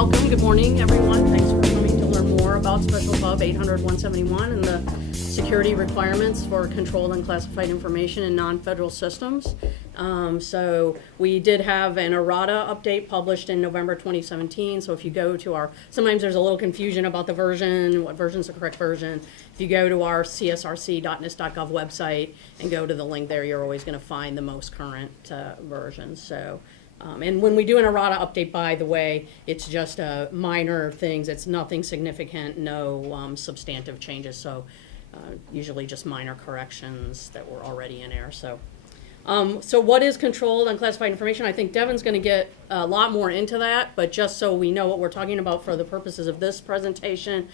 welcome. Good morning, everyone. Thanks for coming to learn more about Special Pub 800-171 and the security requirements for controlled unclassified information in non-federal systems. So we did have an errata update published in November 2017. So if you go to our, sometimes there's a little confusion about the version, what version's the correct version. If you go to our csrc.nist.gov website and go to the link there, you're always going to find the most current version. So. And when we do an errata update, by the way, it's just minor things. It's nothing significant, no substantive changes. So usually just minor corrections that were already in there. So what is controlled unclassified information? I think Devin's going to get a lot more into that, but just so we know what we're talking about for the purposes of this presentation,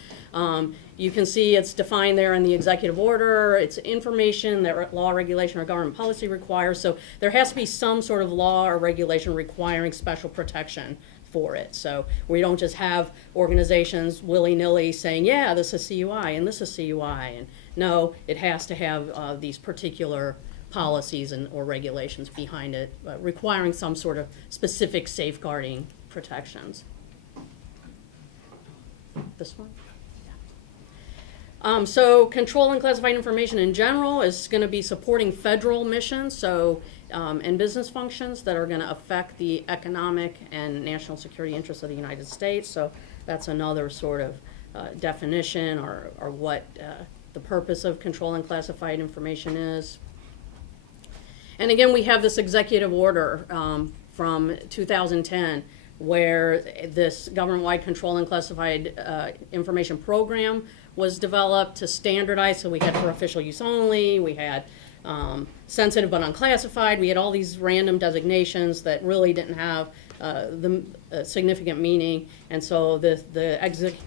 you can see it's defined there in the executive order. It's information that law, regulation, or government policy requires. So there has to be some sort of law or regulation requiring special protection for it. So we don't just have organizations willy-nilly saying, yeah, this is CUI and this is CUI. And no, it has to have these particular policies or regulations behind it, requiring some sort of specific safeguarding protections. This one? Yeah. So control and classified information in general is going to be supporting federal missions, so and business functions that are going to affect the economic and national security interests of the United States. So that's another sort of definition or what the purpose of control and classified information is. And again, we have this executive order from 2010 where this government-wide control and classified information program was developed to standardize. So we had for official use only, we had sensitive but unclassified, we had all these random designations that really didn't have the significant meaning. And so the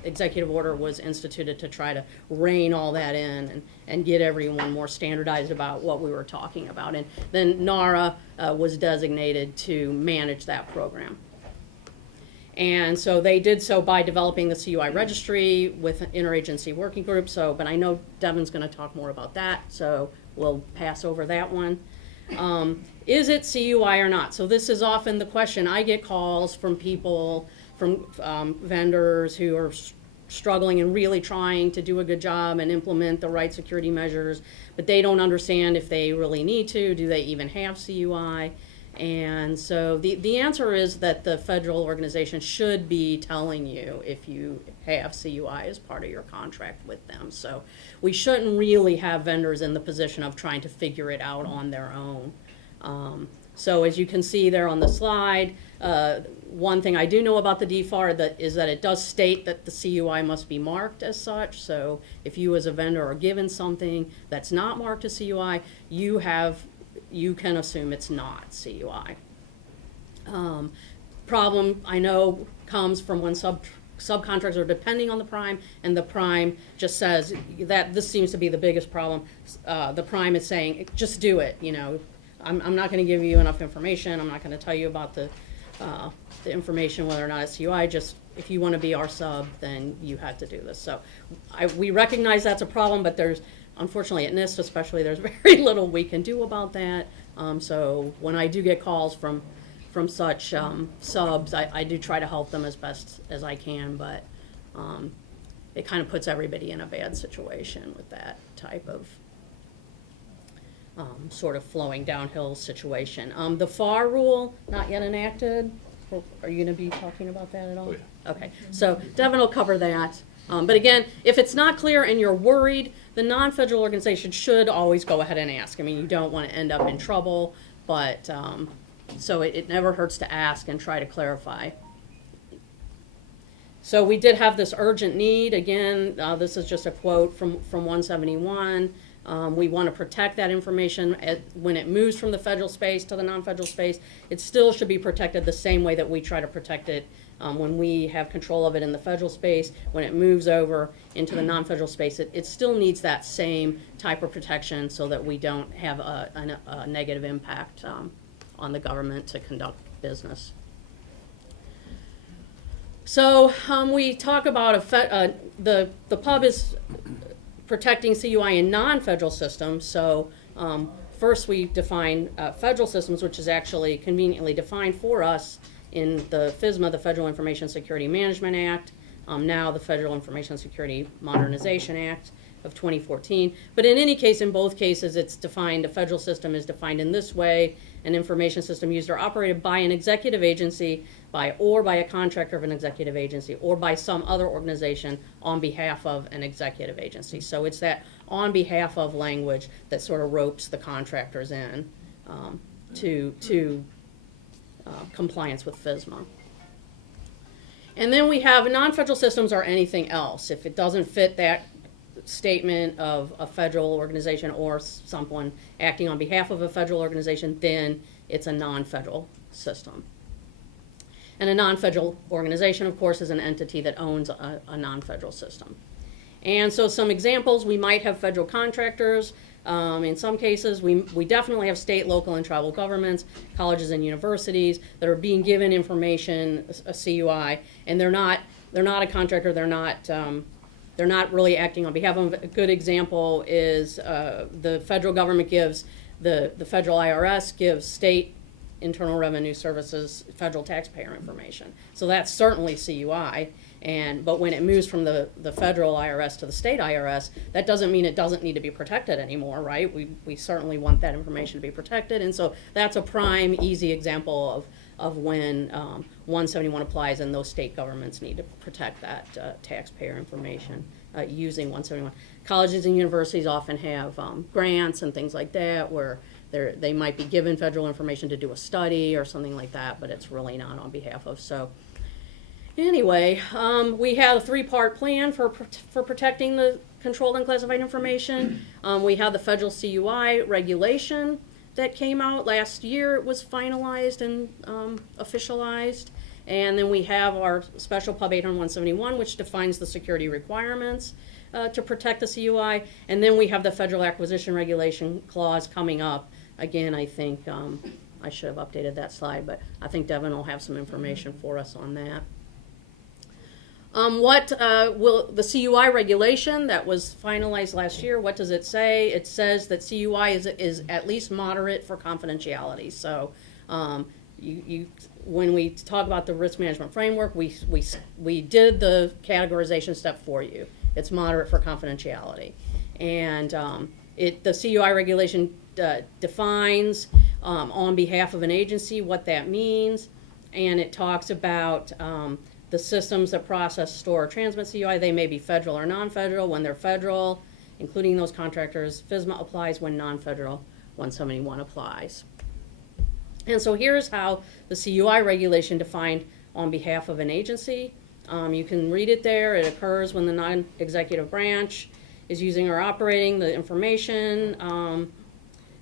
executive order was instituted to try to rein all that in and get everyone more standardized about what we were talking about. And then NARA was designated to manage that program. And so they did so by developing the CUI registry with an interagency working group. So, but I know Devin's going to talk more about that, so we'll pass over that one. Is it CUI or not? So this is often the question. I get calls from people, from vendors who are struggling and really trying to do a good job and implement the right security measures, but they don't understand if they really need to. Do they even have CUI? And so the answer is that the federal organization should be telling you if you have CUI as part of your contract with them. So we shouldn't really have vendors in the position of trying to figure it out on their own. So as you can see there on the slide, one thing I do know about the DFAR is that it does state that the CUI must be marked as such. So if you as a vendor are given something that's not marked as CUI, you can assume it's not CUI. Problem, I know, comes from when subcontractors are depending on the prime, and the prime just says that this seems to be the biggest problem. The prime is saying, just do it. You know, I'm not going to give you enough information. I'm not going to tell you about the information whether or not it's CUI. Just if you want to be our sub, then you have to do this. So we recognize that's a problem, but unfortunately, at NIST especially, there's very little we can do about that. So when I do get calls from such subs, I do try to help them as best as I can, but it kind of puts everybody in a bad situation with that type of sort of flowing downhill situation. The FAR rule, not yet enacted. Are you going to be talking about that at all? Oh, yeah. Okay, so Devin will cover that. But again, if it's not clear and you're worried, the non-federal organization should always go ahead and ask. I mean, you don't want to end up in trouble, but so it never hurts to ask and try to clarify. So we did have this urgent need. Again, this is just a quote from 171. We want to protect that information when it moves from the federal space to the non-federal space. It still should be protected the same way that we try to protect it when we have control of it in the federal space. When it moves over into the non-federal space, it still needs that same type of protection so that we don't have a negative impact on the government to conduct business. So we talk about the pub is protecting CUI in non-federal systems. So first we define federal systems, which is actually conveniently defined for us in the FISMA, the Federal Information Security Management Act, now the Federal Information Security Modernization Act of 2014. But in any case, in both cases, it's defined, a federal system is defined in this way: an information system used or operated by an executive agency, by a contractor of an executive agency, or by some other organization on behalf of an executive agency. So it's that on behalf of language that sort of ropes the contractors in to compliance with FISMA. And then we have non-federal systems or anything else. If it doesn't fit that statement of a federal organization or someone acting on behalf of a federal organization, then it's a non-federal system. And a non-federal organization, of course, is an entity that owns a non-federal system. And so some examples, we might have federal contractors. In some cases, we definitely have state, local, and tribal governments, colleges and universities that are being given information, a CUI, and they're not a contractor. They're not really acting on behalf of them. A good example is the federal government gives the federal IRS gives state Internal Revenue Services federal taxpayer information. So that's certainly CUI. But when it moves from the federal IRS to the state IRS, that doesn't mean it doesn't need to be protected anymore, right? We certainly want that information to be protected. And so that's a prime, easy example of when 171 applies and those state governments need to protect that taxpayer information using 171. Colleges and universities often have grants and things like that where they might be given federal information to do a study or something like that, but it's really not on behalf of. So anyway, we have a three-part plan for protecting the controlled unclassified information. We have the federal CUI regulation that came out last year. It was finalized and officialized. And then we have our Special Pub 800-171, which defines the security requirements to protect the CUI. And then we have the Federal Acquisition Regulation Clause coming up. Again, I think I should have updated that slide, but I think Devin will have some information for us on that. What will the CUI regulation that was finalized last year, what does it say? It says that CUI is at least moderate for confidentiality. So when we talk about the risk management framework, we did the categorization step for you. It's moderate for confidentiality. And the CUI regulation defines on behalf of an agency what that means, and it talks about the systems that process, store, or transmit CUI. They may be federal or non-federal. When they're federal, including those contractors, FISMA applies. When non-federal, 171 applies. And so here's how the CUI regulation defined on behalf of an agency. You can read it there. It occurs when the non-executive branch is using or operating the information,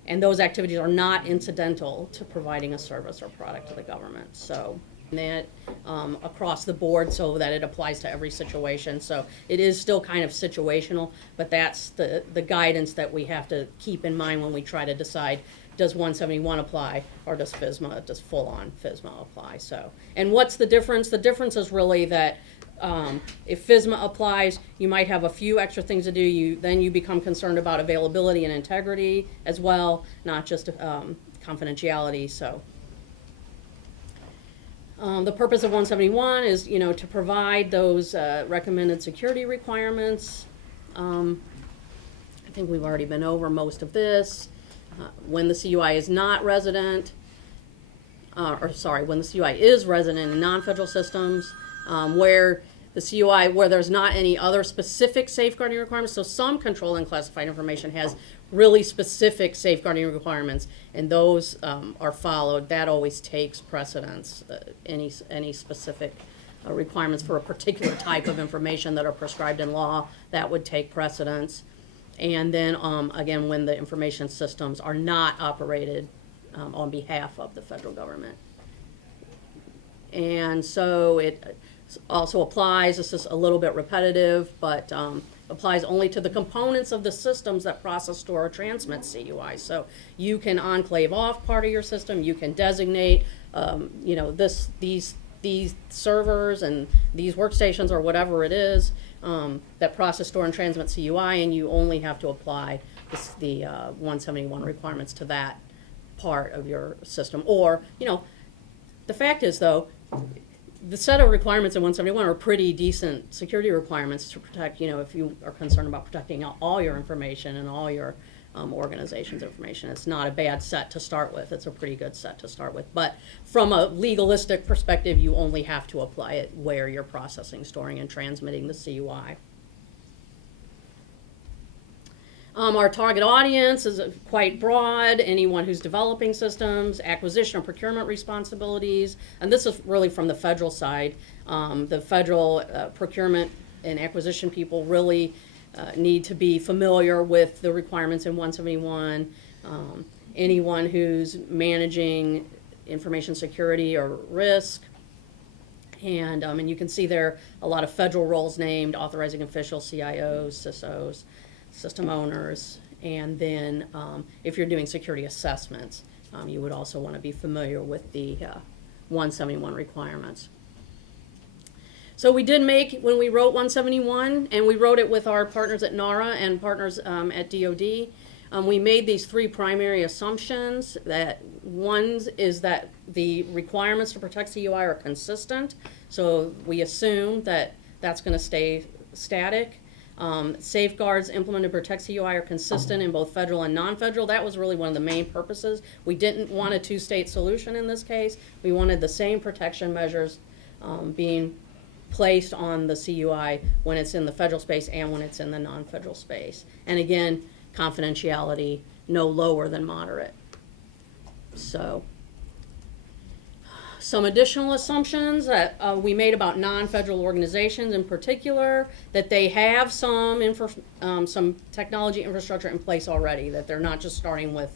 and those activities are not incidental to providing a service or product to the government. So that across the board so that it applies to every situation. So it is still kind of situational, but that's the guidance that we have to keep in mind when we try to decide, does 171 apply or does full-on FISMA apply? So, and what's the difference? The difference is really that if FISMA applies, you might have a few extra things to do. Then you become concerned about availability and integrity as well, not just confidentiality. So the purpose of 171 is, to provide those recommended security requirements. I think we've already been over most of this. When the CUI is not resident, when the CUI is resident in non-federal systems, where the CUI, where there's not any other specific safeguarding requirements. So some controlled unclassified information has really specific safeguarding requirements, and those are followed. That always takes precedence. Any specific requirements for a particular type of information that are prescribed in law, that would take precedence. And then, again, when the information systems are not operated on behalf of the federal government. And so it also applies, this is a little bit repetitive, but applies only to the components of the systems that process, store, or transmit CUI. So you can enclave off part of your system, you can designate, these servers and these workstations or whatever it is that process, store, and transmit CUI, and you only have to apply the 171 requirements to that part of your system. Or, the fact is, though, the set of requirements in 171 are pretty decent security requirements to protect, if you are concerned about protecting all your information and all your organization's information. It's not a bad set to start with. It's a pretty good set to start with. But from a legalistic perspective, you only have to apply it where you're processing, storing, and transmitting the CUI. Our target audience is quite broad, anyone who's developing systems, acquisition or procurement responsibilities, and this is really from the federal side. The federal procurement and acquisition people really need to be familiar with the requirements in 171. Anyone who's managing information security or risk. And you can see there a lot of federal roles named: authorizing officials, CIOs, CISOs, system owners, and then if you're doing security assessments, you would also want to be familiar with the 171 requirements. So we did make, when we wrote 171, and we wrote it with our partners at NARA and partners at DoD, we made these three primary assumptions. That one is that the requirements to protect CUI are consistent, so we assume that that's going to stay static. Safeguards implemented to protect CUI are consistent in both federal and non-federal. That was really one of the main purposes. We didn't want a two-state solution in this case. We wanted the same protection measures being placed on the CUI when it's in the federal space and when it's in the non-federal space. And again, confidentiality no lower than moderate. So some additional assumptions that we made about non-federal organizations, in particular, that they have some technology infrastructure in place already, that they're not just starting with,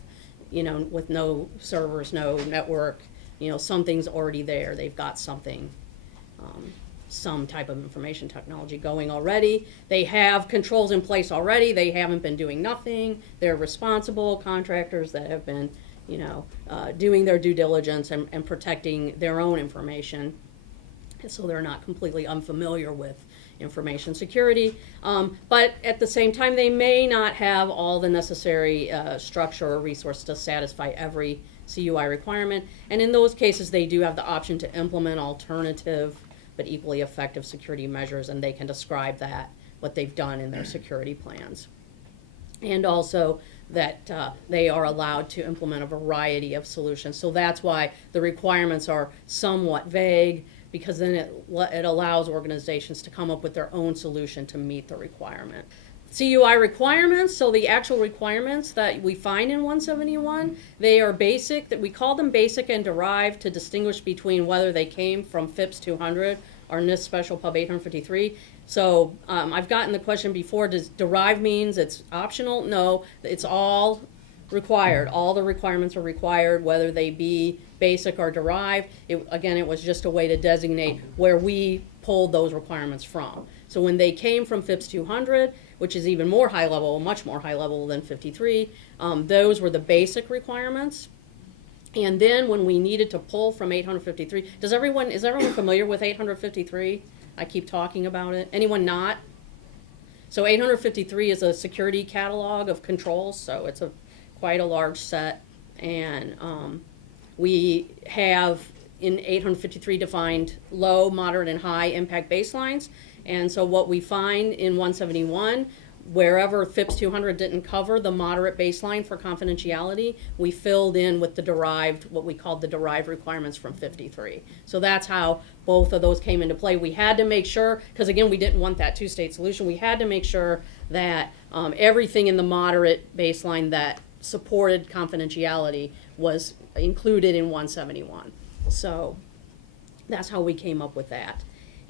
with no servers, no network, something's already there. They've got something, some type of information technology going already. They have controls in place already. They haven't been doing nothing. They're responsible contractors that have been doing their due diligence and protecting their own information, so they're not completely unfamiliar with information security. But at the same time, they may not have all the necessary structure or resource to satisfy every CUI requirement, and in those cases, they do have the option to implement alternative but equally effective security measures, and they can describe that, what they've done in their security plans. And also that they are allowed to implement a variety of solutions. So that's why the requirements are somewhat vague, because then it allows organizations to come up with their own solution to meet the requirement. CUI requirements, so the actual requirements that we find in 171, they are basic, that we call them basic and derived to distinguish between whether they came from FIPS 200 or NIST Special Pub 853. So I've gotten the question before, does derived means it's optional? No, it's all required. All the requirements are required, whether they be basic or derived. Again, it was just a way to designate where we pulled those requirements from. So when they came from FIPS 200, which is even more high level, much more high level than 53, those were the basic requirements. And then when we needed to pull from 853, is everyone familiar with 853? I keep talking about it. Anyone not? So 853 is a security catalog of controls, so it's quite a large set. And we have in 853 defined low, moderate, and high impact baselines. And so what we find in 171, wherever FIPS 200 didn't cover the moderate baseline for confidentiality, we filled in with the derived, what we called the derived requirements from 53. So that's how both of those came into play. We had to make sure, because again, we didn't want that two-state solution, we had to make sure that everything in the moderate baseline that supported confidentiality was included in 171. So that's how we came up with that.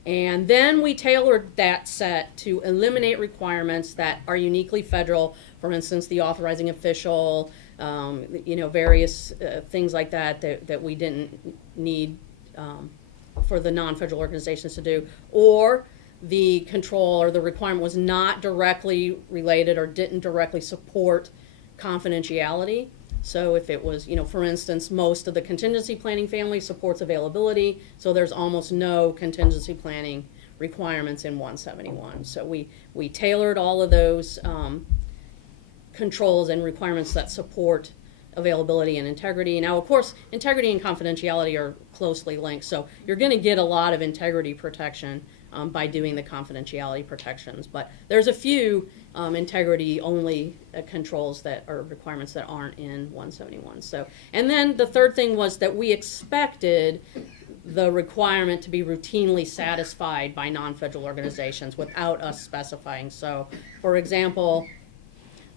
And then we tailored that set to eliminate requirements that are uniquely federal, for instance, the authorizing official, various things like that we didn't need for the non-federal organizations to do, or the control or the requirement was not directly related or didn't directly support confidentiality. So if it was, for instance, most of the contingency planning family supports availability, so there's almost no contingency planning requirements in 171. So we tailored all of those controls and requirements that support availability and integrity. Now, of course, integrity and confidentiality are closely linked, so you're going to get a lot of integrity protection by doing the confidentiality protections. But there's a few integrity-only controls that are requirements that aren't in 171. So, and then the third thing was that we expected the requirement to be routinely satisfied by non-federal organizations without us specifying. So, for example,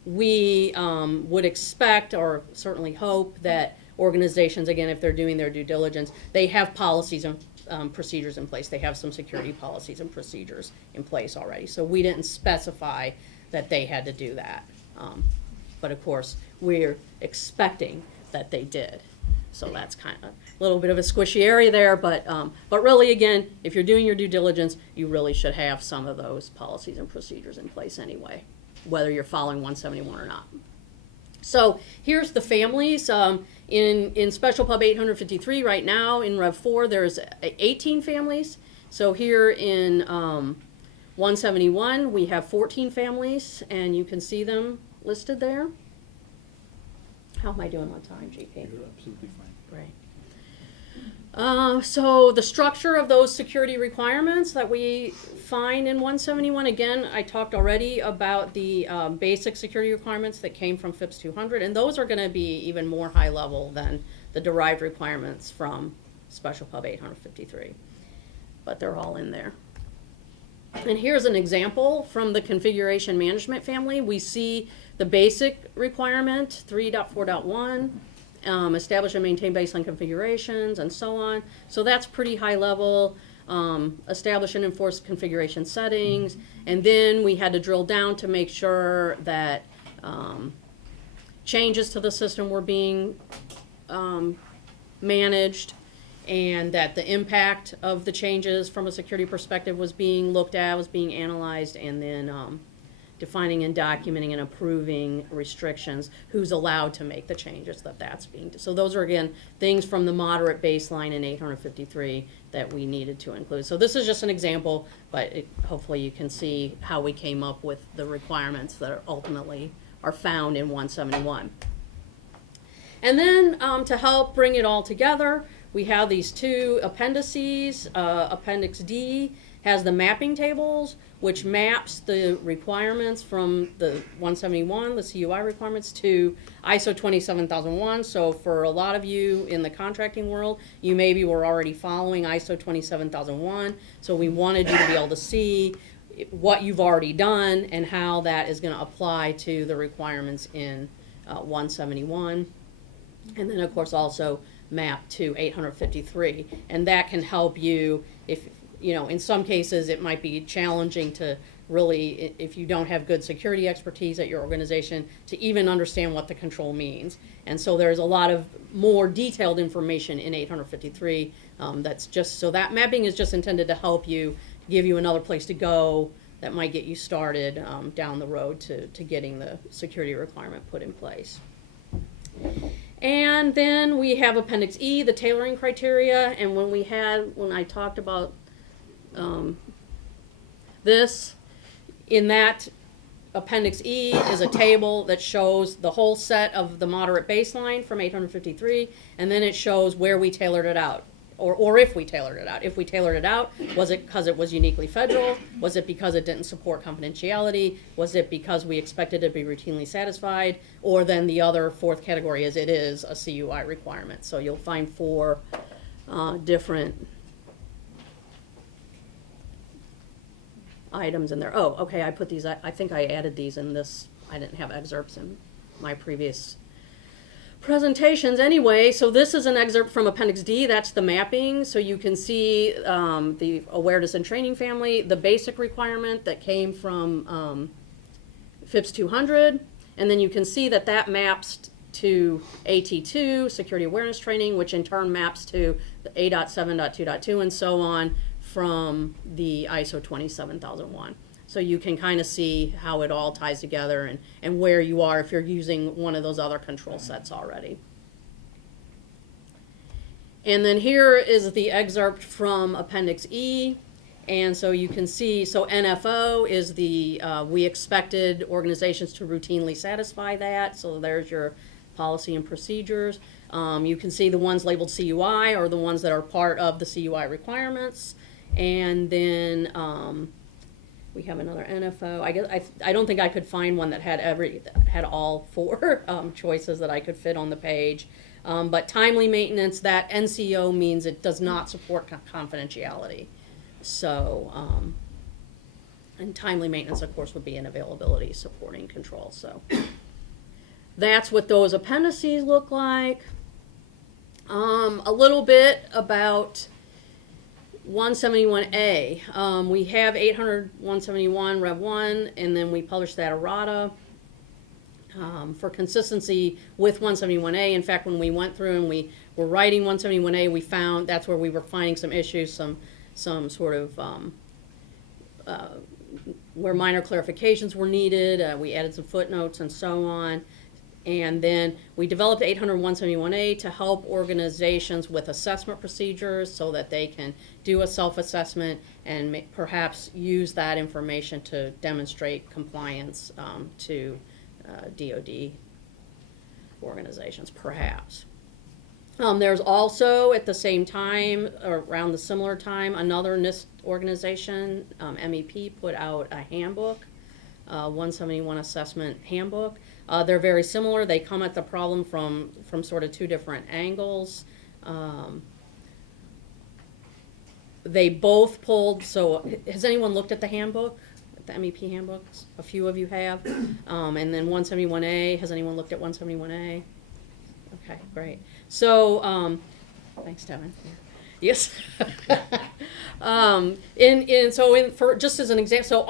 we would expect or certainly hope that organizations, again, if they're doing their due diligence, they have policies and procedures in place. They have some security policies and procedures in place already. So we didn't specify that they had to do that. But of course, we're expecting that they did. So that's kind of a little bit of a squishy area there, but really, again, if you're doing your due diligence, you really should have some of those policies and procedures in place anyway, whether you're following 171 or not. So here's the families. In Special Pub 853 right now, in Rev 4, there's 18 families. So here in 171, we have 14 families, and you can see them listed there. How am I doing on time, GP? You're absolutely fine. Great. So the structure of those security requirements that we find in 171, again, I talked already about the basic security requirements that came from FIPS 200, and those are going to be even more high level than the derived requirements from Special Pub 853. But they're all in there. And here's an example from the configuration management family. We see the basic requirement, 3.4.1. Establish and maintain baseline configurations, and so on. So that's pretty high level. Establish and enforce configuration settings. And then we had to drill down to make sure that changes to the system were being managed, and that the impact of the changes from a security perspective was being looked at, was being analyzed, and then defining and documenting and approving restrictions, who's allowed to make the changes that's being done. So those are, again, things from the moderate baseline in 853 that we needed to include. So this is just an example, but hopefully you can see how we came up with the requirements that ultimately are found in 171. And then to help bring it all together, we have these two appendices. Appendix D has the mapping tables, which maps the requirements from the 171, the CUI requirements, to ISO 27001. So for a lot of you in the contracting world, you maybe were already following ISO 27001. So we wanted you to be able to see what you've already done and how that is going to apply to the requirements in 171. And then, of course, also map to 853. And that can help you if, you know, in some cases it might be challenging to really, if you don't have good security expertise at your organization, to even understand what the control means. And so there's a lot of more detailed information in 853 that's just, so that mapping is just intended to help you, give you another place to go that might get you started down the road to getting the security requirement put in place. And then we have Appendix E, the tailoring criteria, and when I talked about this, in that Appendix E is a table that shows the whole set of the moderate baseline from 853, and then it shows where we tailored it out, or if we tailored it out. If we tailored it out, was it because it was uniquely federal? Was it because it didn't support confidentiality? Was it because we expected it to be routinely satisfied? Or then the other fourth category is it is a CUI requirement. So you'll find four different items in there. Oh, okay, I put these, I think I added these in this. I didn't have excerpts in my previous presentations anyway. So this is an excerpt from Appendix D. That's the mapping. So you can see the awareness and training family, the basic requirement that came from FIPS 200, and then you can see that that maps to AT2, security awareness training, which in turn maps to the A.7.2.2 and so on from the ISO 27001. So you can kind of see how it all ties together and where you are if you're using one of those other control sets already. And then here is the excerpt from Appendix E. And so you can see, so NFO is the, we expected organizations to routinely satisfy that. So there's your policy and procedures. You can see the ones labeled CUI are the ones that are part of the CUI requirements. And then we have another NFO. I don't think I could find one that had all four choices that I could fit on the page. But timely maintenance, that NCO means it does not support confidentiality. So, and timely maintenance, of course, would be an availability supporting control. So that's what those appendices look like. A little bit about 171A. We have 800-171 Rev 1, and then we published that errata. For consistency with 171A, in fact, when we went through and we were writing 171A, we found that's where we were finding some issues, some sort of where minor clarifications were needed. We added some footnotes and so on. And then we developed 800-171A to help organizations with assessment procedures so that they can do a self-assessment and perhaps use that information to demonstrate compliance to DoD organizations, perhaps. There's also, at the same time, or around the similar time, another NIST organization, MEP, put out a handbook, 171 Assessment Handbook. They're very similar. They come at the problem from sort of two different angles. They both pulled, so has anyone looked at the handbook? The MEP handbooks? A few of you have. And then 171A, has anyone looked at 171A? Okay, great. So, thanks, Devin. Yes. For just as an example, so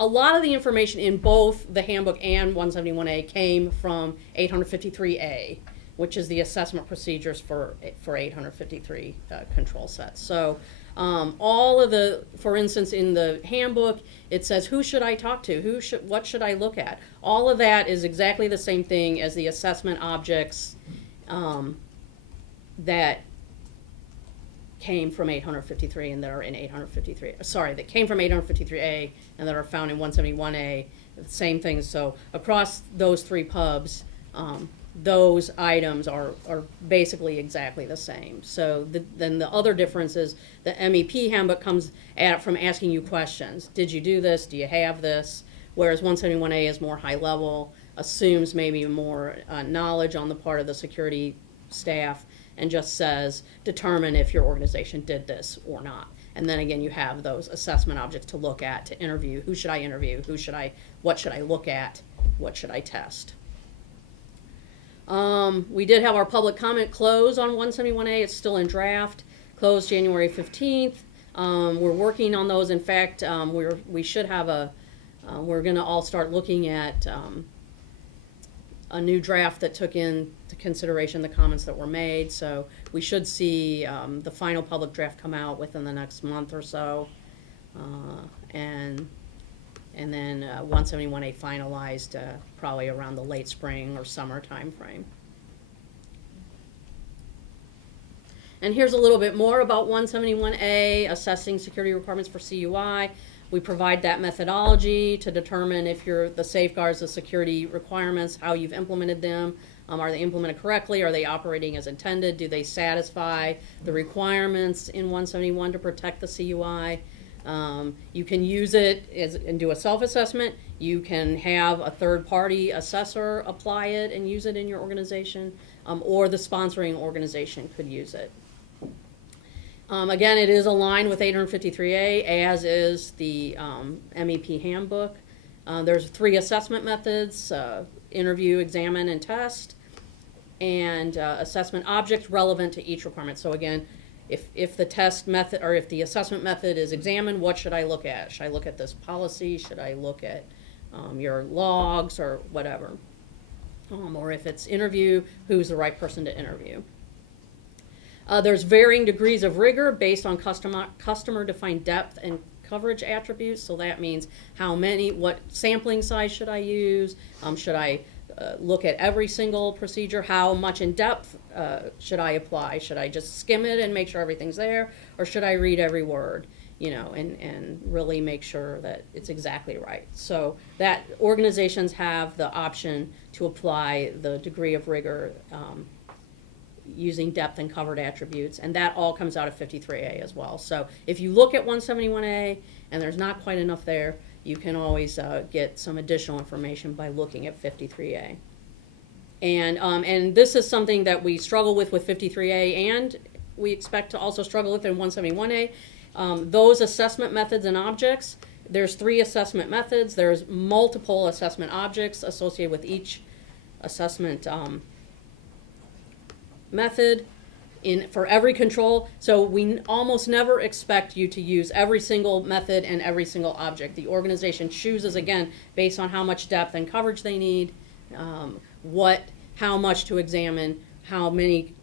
a lot of the information in both the handbook and 171A came from 853A, which is the assessment procedures for 853 control sets. So all of the, for instance, in the handbook, it says who should I talk to, what should I look at. All of that is exactly the same thing as the assessment objects that came from 853 and that are in 853. Sorry, that came from 853A and that are found in 171A. The same things. So across those three pubs, those items are basically exactly the same. So then the other difference is the MEP handbook comes at it from asking you questions. Did you do this? Do you have this? Whereas 171A is more high level, assumes maybe more knowledge on the part of the security staff, and just says, determine if your organization did this or not. And then again, you have those assessment objects to look at, to interview. Who should I interview? What should I look at? What should I test? We did have our public comment close on 171A. It's still in draft. Closed January 15th. We're working on those. In fact, we should have we're going to all start looking at a new draft that took into consideration the comments that were made. So we should see the final public draft come out within the next month or so. And then 171A finalized probably around the late spring or summer time frame. And here's a little bit more about 171A, assessing security requirements for CUI. We provide that methodology to determine if the safeguards, the security requirements, how you've implemented them. Are they implemented correctly? Are they operating as intended? Do they satisfy the requirements in 171 to protect the CUI? You can use it and do a self-assessment. You can have a third-party assessor apply it and use it in your organization, or the sponsoring organization could use it. Again, it is aligned with 853A, as is the MEP handbook. There's 3 assessment methods: interview, examine, and test, and assessment objects relevant to each requirement. So again, if the test method or if the assessment method is examined, what should I look at? Should I look at this policy? Should I look at your logs or whatever? Or if it's interview, who's the right person to interview? There's varying degrees of rigor based on customer-defined depth and coverage attributes. So that means what sampling size should I use? Should I look at every single procedure? How much in depth should I apply? Should I just skim it and make sure everything's there? Or should I read every word? and really make sure that it's exactly right. So that organizations have the option to apply the degree of rigor using depth and covered attributes, and that all comes out of 53A as well. So if you look at 171A and there's not quite enough there, you can always get some additional information by looking at 53A. And this is something that we struggle with 53A, and we expect to also struggle with in 171A. Those assessment methods and objects, there's 3 assessment methods. There's multiple assessment objects associated with each assessment method for every control. So we almost never expect you to use every single method and every single object. The organization chooses, again, based on how much depth and coverage they need, how much to examine, how many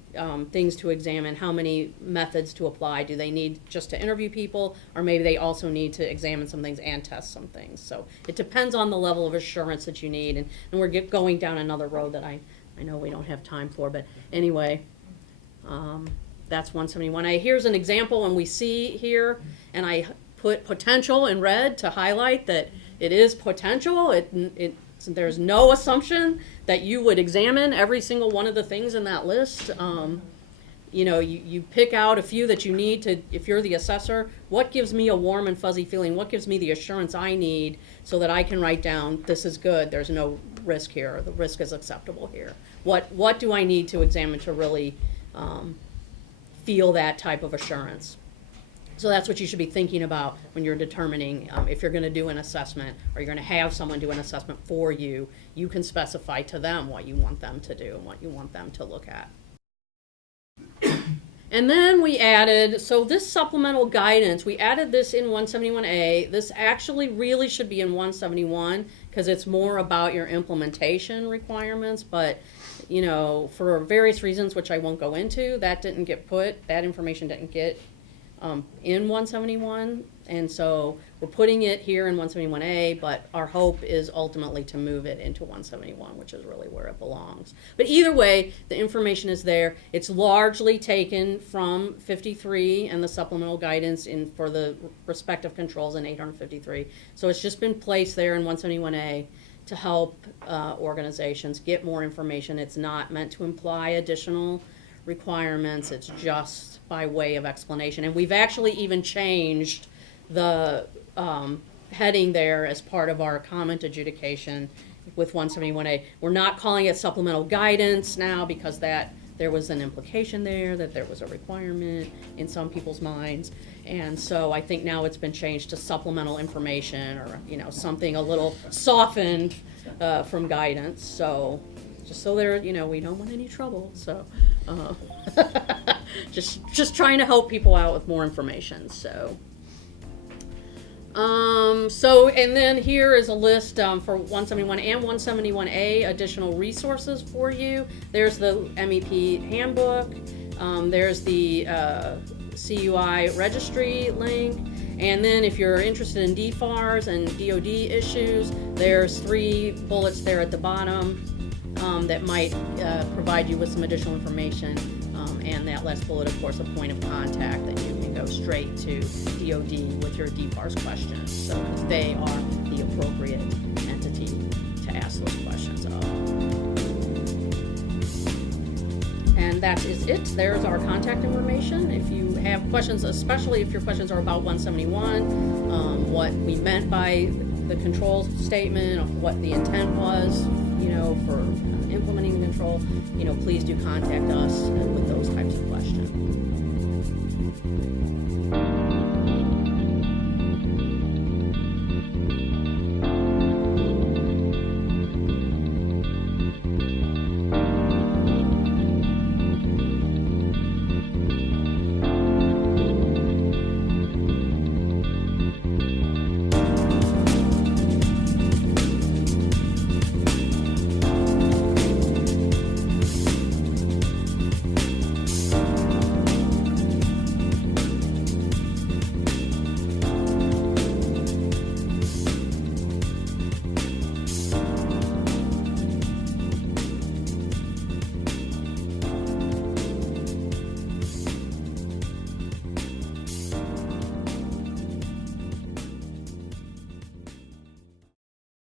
things to examine, how many methods to apply. Do they need just to interview people, or maybe they also need to examine some things and test some things? So it depends on the level of assurance that you need, and we're going down another road that I know we don't have time for, but anyway, that's 171A. Here's an example, and we see here, and I put potential in red to highlight that it is potential. There's no assumption that you would examine every single one of the things in that list. You pick out a few that you need to, if you're the assessor, what gives me a warm and fuzzy feeling? What gives me the assurance I need so that I can write down, this is good, there's no risk here, or the risk is acceptable here? What do I need to examine to really feel that type of assurance? So that's what you should be thinking about when you're determining if you're going to do an assessment, or you're going to have someone do an assessment for you. You can specify to them what you want them to do and what you want them to look at. And then we added, so this supplemental guidance, we added this in 171A. This actually really should be in 171 because it's more about your implementation requirements, but for various reasons, which I won't go into, that information didn't get in 171, and so we're putting it here in 171A, but our hope is ultimately to move it into 171, which is really where it belongs. But either way, the information is there. It's largely taken from 53 and the supplemental guidance for the respective controls in 853. So it's just been placed there in 171A to help organizations get more information. It's not meant to imply additional requirements. It's just by way of explanation. And we've actually even changed the heading there as part of our comment adjudication with 171A. We're not calling it supplemental guidance now because there was an implication there that there was a requirement in some people's minds. And so I think now it's been changed to supplemental information, or something a little softened from guidance. So just so there, we don't want any trouble. So just trying to help people out with more information. So and then here is a list for 171 and 171A additional resources for you. There's the MEP handbook. There's the CUI registry link. And then if you're interested in DFARS and DOD issues, there's 3 bullets there at the bottom that might provide you with some additional information. And that last bullet, of course, a point of contact that you can go straight to DOD with your DFARS questions. So they are the appropriate entity to ask those questions of. And that is it. There's our contact information. If you have questions, especially if your questions are about 171, what we meant by the control statement, of what the intent was, for implementing the control, please do contact us with those types of questions.